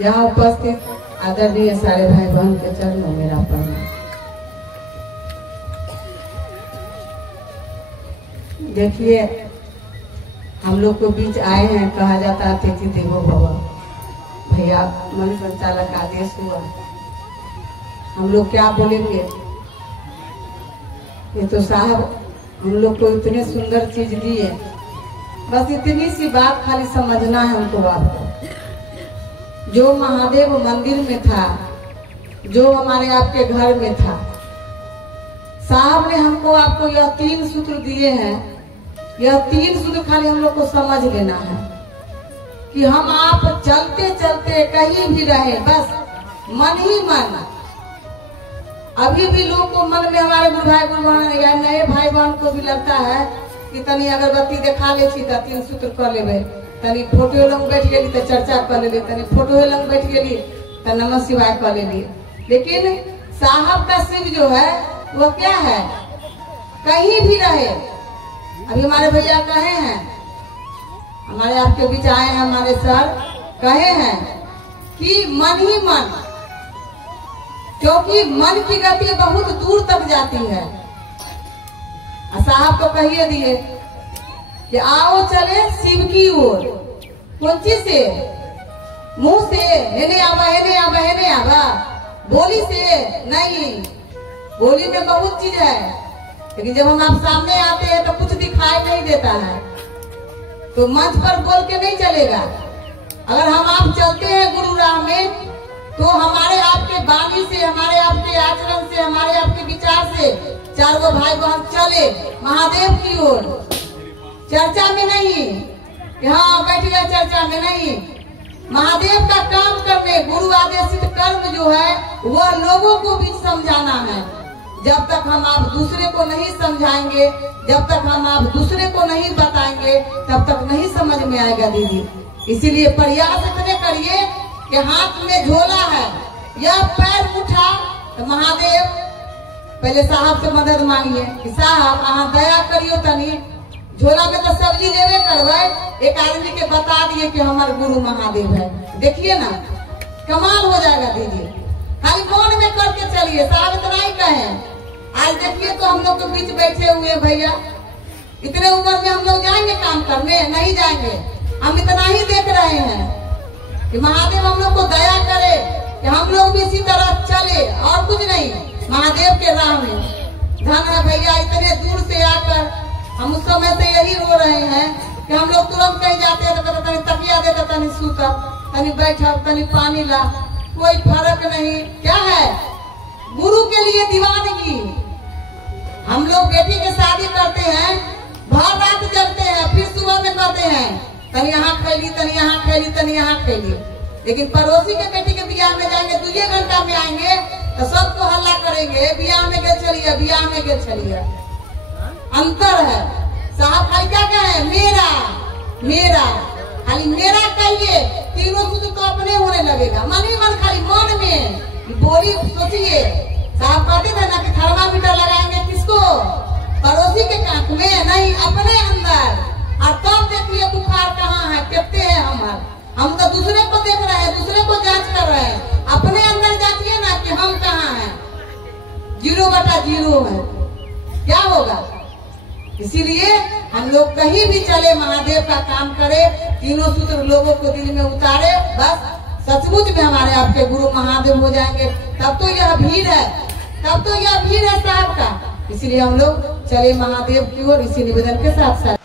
यहाँ उपस्थित आदरणीय सारे भाई बहन के चरणों में मेरा प्रणाम। देखिए, हम लोग को बीच आए हैं, कहा जाता है अतिथि देवो भव। भैया मन संचालक आदेश हुआ, हम लोग क्या बोलेंगे? ये तो साहब हम लोग को इतने सुंदर चीज दिए, बस इतनी सी बात खाली समझना है हमको। आपको जो महादेव मंदिर में था, जो हमारे आपके घर में था, साहब ने हमको आपको यह 3 सूत्र दिए हैं। यह 3 सूत्र खाली हम लोग को समझ लेना है कि हम आप चलते चलते कहीं भी रहे, बस मन ही मन। अभी भी लोग को मन में हमारे गुरु भाई गुरु बहन या नए भाई बहन को भी लगता है कि तनी अगरबत्ती देखा ले छी तो 3 सूत्र कर लेबे, तनी फोटो लंग बैठ गेली तो चर्चा कर ले, तनी फोटो लंग बैठ गेली तो नमः शिवाय कर ले। लेकिन साहब का शिव जो है वो क्या है? कहीं भी रहे। अभी हमारे भैया कहे हैं, हमारे आपके बीच आए हैं, हमारे सर कहे हैं कि मन ही मन, क्योंकि मन की गति बहुत दूर तक जाती है। साहब को कहिए दिए कि आओ चले शिव की ओर। कौन चीज से? मुंह से हेने आवा, हेने आवा, हेने आवा। बोली से नहीं, बोली में बहुत चीज है, लेकिन जब हम आप सामने आते हैं तो कुछ दिखाई नहीं देता है, तो मंच पर बोल के नहीं चलेगा। अगर हम आप चलते हैं गुरु राह में, तो हमारे आपके वाणी से, हमारे आपके आचरण से, हमारे आपके विचार से 4 गो भाई बहन चले महादेव की ओर। चर्चा में नहीं कि हाँ बैठ गया, चर्चा में नहीं। महादेव का काम करने, गुरु आदेशित कर्म जो है वह लोगों को भी समझाना है। जब तक हम आप दूसरे को नहीं समझाएंगे, जब तक हम आप दूसरे को नहीं बताएंगे, तब तक नहीं समझ में आएगा दीदी। इसीलिए प्रयास इतने करिए कि हाथ में झोला है या पैर उठा तो महादेव पहले साहब से मदद मांगिए कि साहब आप दया करियो, तनी झोला में तो सब्जी लेवे करवे। एक आदमी के बता दिए कि हमारे गुरु महादेव है, देखिए ना कमाल हो जाएगा दीदी। खाली फोन में करके चलिए, साहब इतना ही कहे। आज देखिए तो हम लोग के बीच बैठे हुए भैया, इतने उम्र में हम लोग जाएंगे काम करने? नहीं जाएंगे। हम इतना ही देख रहे हैं कि महादेव हम लोग को दया करे कि हम लोग भी इसी तरह चले, और कुछ नहीं, महादेव के राह में। धन है भैया, इतने दूर से आकर हम उस समय से यही रो रहे हैं कि हम लोग तुरंत कहीं जाते हैं तो कहते तनी तकिया दे, तनी सूता, तनी बैठा, तनी पानी ला, कोई फर्क नहीं। क्या है? गुरु के लिए दीवानगी। हम लोग बेटी की शादी करते हैं, भर रात जगते हैं, फिर सुबह में कहते हैं तनी यहाँ खैली, तनी यहाँ खैली, तनी यहाँ खैली। लेकिन पड़ोसी के बेटी के ब्याह में जाएंगे, 2 घंटा में आएंगे तो सबको हल्ला करेंगे, ब्याह में गए चलिए, ब्याह में गए चलिए। अंतर है। साहब खाली क्या कहे? मेरा मेरा, खाली मेरा कहिए, 3 सूत्र तो अपने होने लगेगा। मन ही मन, खाली मन में बोली सोचिए। साहब कहते थे ना कि थर्मामीटर लगाएंगे किसको? पड़ोसी के कांख में नहीं, अपने अंदर। और तब देखिए बुखार कहाँ है, कितने हैं हम तो दूसरे को देख रहे हैं, दूसरे को जांच कर रहे हैं। अपने अंदर जांचिए ना कि हम कहाँ हैं। 0/0 है, क्या होगा? इसीलिए हम लोग कहीं भी चले, महादेव का काम करे, 3 सूत्र लोगों को दिल में उतारे, बस सचमुच में हमारे आपके गुरु महादेव हो जाएंगे। तब तो यह भीड़ है, तब तो यह भीड़ है साहब का। इसलिए हम लोग चले महादेव की ओर, इसी निवेदन के साथ साथ